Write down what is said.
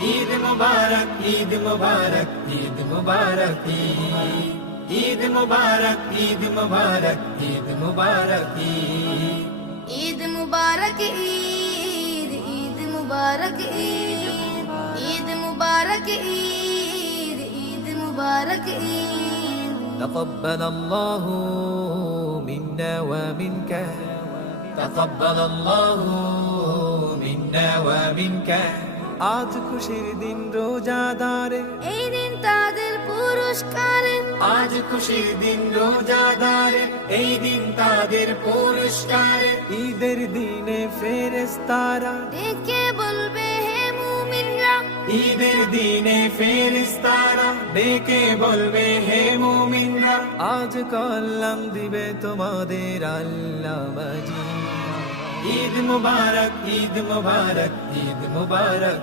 ঈদ মুবারক, ঈদ মুবারক, ঈদ মুবারক, ঈদ মুবারক, ঈদ মুবারক, ঈদ মুবারক, ঈদ মুবারক ঈদ, ঈদ মুবারক ঈদ, ঈদ মুবারক ঈদ, ঈদ মুবারক ঈদ। تقبل الله منا ومنك تقبل الله منا ومنك আজ খুশির দিন রোজাদারের, এই দিন তাদের পুরস্কারের, আজ খুশির দিন রোজাদারের, এই দিন তাদের পুরস্কারের। ঈদের দিনে ফেরেশতারা ডেকে বলবে হে মুমিনরা, ঈদের দিনে ফেরেশতারা ডেকে বলবে হে মুমিনরা, আজ কল্যাণ দিবে তোমাদের আল্লাহ মাজিদ। ঈদ মুবারক, ঈদ মুবারক, ঈদ মুবারক,